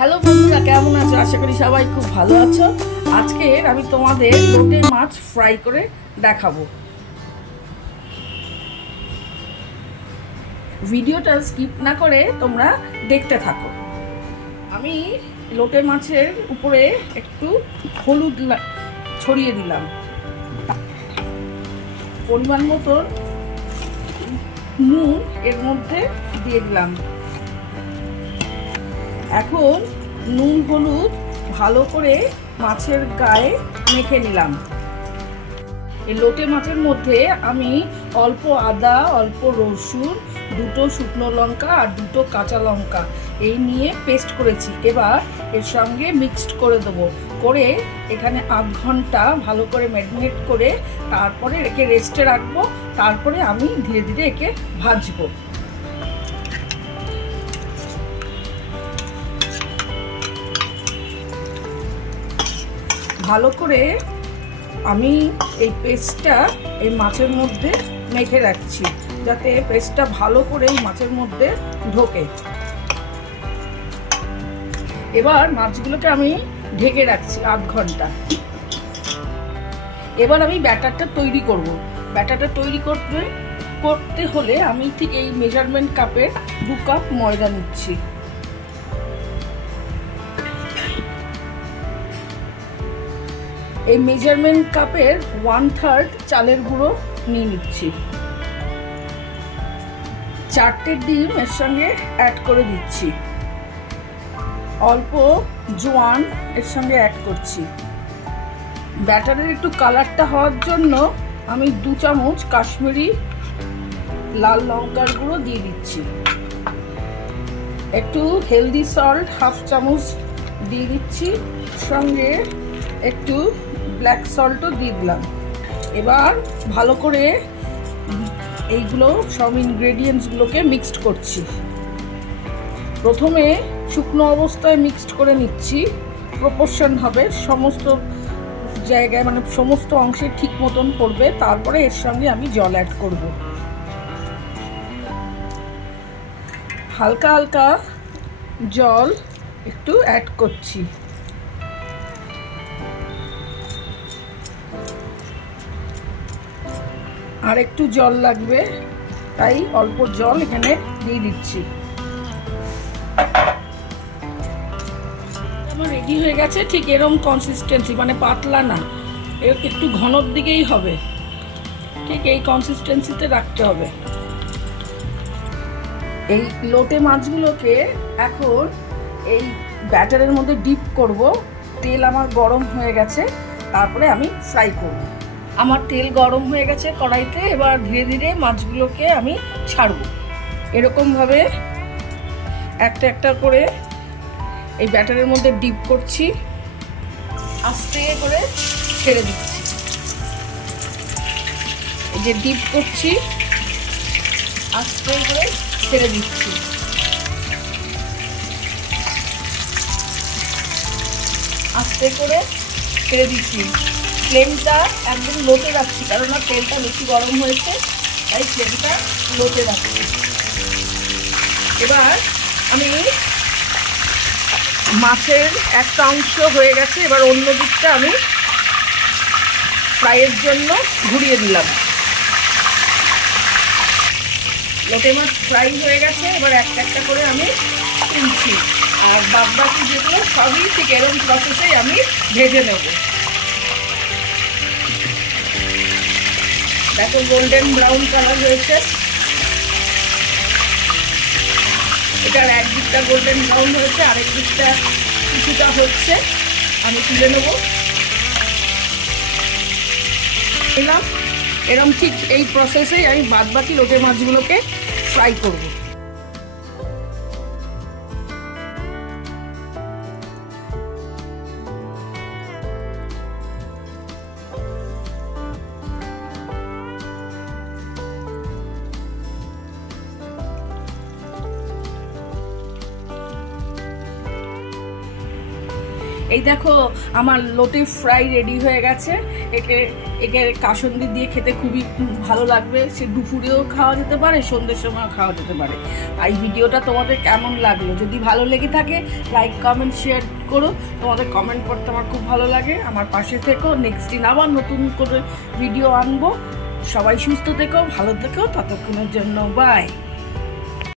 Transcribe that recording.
Hello বন্ধুরা, কেমন আছো? আশা করি সবাই খুব ভালো আছো। আজকে আমি তোমাদের লোটে মাছ ফ্রাই করে দেখাবো। ভিডিওটা স্কিপ না করে তোমরা দেখতে থাকো। আমি লোটে মাছের উপরে একটু হলুদ ছড়িয়ে দিলাম, পরিমাণ মতো নুন এর মধ্যে দিয়ে দিলাম। এখন নুন হলুদ ভালো করে মাছের গায়ে মেখে নিলাম। এই লোটে মাছের মধ্যে আমি অল্প আদা, অল্প রসুন, দুটো শুকনো লঙ্কা আর দুটো কাঁচা লঙ্কা এই নিয়ে পেস্ট করেছি। এবার এর সঙ্গে মিক্সড করে দেবো, করে এখানে আধ ঘন্টা ভালো করে ম্যারিনেট করে তারপরে একে রেস্টে রাখবো। তারপরে আমি ধীরে ধীরে একে ভাজবো। ভালো করে আমি এই পেস্টটা এই মাছের মধ্যে মেখে রাখছি, যাতে পেস্টটা ভালো করে এই মাছের মধ্যে ঢোকে। এবার মাছগুলোকে আমি ঢেকে রাখছি আধ ঘন্টা। এবার আমি ব্যাটারটা তৈরি করব। ব্যাটারটা তৈরি করতে হলে আমি ঠিক এই মেজারমেন্ট কাপের 2 কাপ ময়দা নিচ্ছি। এই মেজারমেন্ট কাপের 1/3 চালের গুঁড়ো নিয়ে নিচ্ছি। 4টে ডিম এর সঙ্গে অ্যাড করে দিচ্ছি। অল্প জোয়ান এর সঙ্গে অ্যাড করছি। ব্যাটারের একটু কালারটা হওয়ার জন্য আমি 2 চামচ কাশ্মীরি লাল লঙ্কার গুঁড়ো দিয়ে দিচ্ছি। একটু হেলদি সল্ট 1/2 চামচ দিয়ে দিচ্ছি, সঙ্গে একটু ব্ল্যাক সল্টও দিয়ে দিলাম। এবার ভালো করে এইগুলো সব ইনগ্রেডিয়েন্টসগুলোকে মিক্সড করছি। প্রথমে শুকনো অবস্থায় মিক্সড করে নিচ্ছি, প্রপোর্শন হবে সমস্ত জায়গায়, মানে সমস্ত অংশে ঠিক মতন পড়বে। তারপরে এর সঙ্গে আমি জল অ্যাড করব। হালকা হালকা জল একটু অ্যাড করছি। আর একটু জল লাগবে, তাই অল্প জল এখানে দিয়ে দিচ্ছি। আমার রেডি হয়ে গেছে। ঠিক এরকম কনসিস্টেন্সি, মানে পাতলা না, একটু ঘনর দিকেই হবে। ঠিক এই কনসিস্টেন্সিতে রাখতে হবে। এই লোটে মাছগুলোকে এখন এই ব্যাটারের মধ্যে ডিপ করব। তেল আমার গরম হয়ে গেছে, তারপরে আমি ফ্রাই করব। আমার তেল গরম হয়ে গেছে কড়াইতে। এবার ধীরে ধীরে মাছগুলোকে আমি ছাড়ব। এরকমভাবে একটা একটা করে এই ব্যাটারের মধ্যে ডিপ করছি, আস্তে করে ছেড়ে দিচ্ছি। এই যে ডিপ করছি, আস্তে করে ছেড়ে দিচ্ছি। আস্তে করে ছেড়ে দিচ্ছি। ফ্লেমটা একদম লোতে রাখছি, কারণ তেলটা বেশি গরম হয়েছে, তাই ফ্লেমটা লোতে রাখছি। এবার আমি মাছের একটা অংশ হয়ে গেছে, এবার অন্য দিকটা আমি ফ্রাইয়ের জন্য ঘুরিয়ে দিলাম। লোটে মাছ ফ্রাই হয়ে গেছে। এবার একটা একটা করে আমি তুলছি, আর বাদবাকি যেগুলো সবই ঠিক এরকম প্রসেসেই আমি ভেজে নেব। দেখো গোল্ডেন ব্রাউন কালার হয়েছে। এটার এক দিকটা গোল্ডেন ব্রাউন হয়েছে, আরেক দিকটা কিছুটা হচ্ছে। আমি তুলে নেব। এরকম ঠিক এই প্রসেসেই আমি বাদবাকি লোটে মাছগুলোকে ফ্রাই করব। এই দেখো আমার লোটে ফ্রাই রেডি হয়ে গেছে। একে কাসুন্দি দিয়ে খেতে খুবই ভালো লাগবে। সে দুপুরেও খাওয়া যেতে পারে, সন্ধ্যের সময়ও খাওয়া যেতে পারে। এই ভিডিওটা তোমাদের কেমন লাগলো? যদি ভালো লেগে থাকে লাইক কমেন্ট শেয়ার করো। তোমাদের কমেন্ট করতে আমার খুব ভালো লাগে। আমার পাশে থেকো, নেক্সট দিন আবার নতুন করে ভিডিও আনবো। সবাই সুস্থ থেকো, ভালো থেকো, ততক্ষণের জন্য বাই।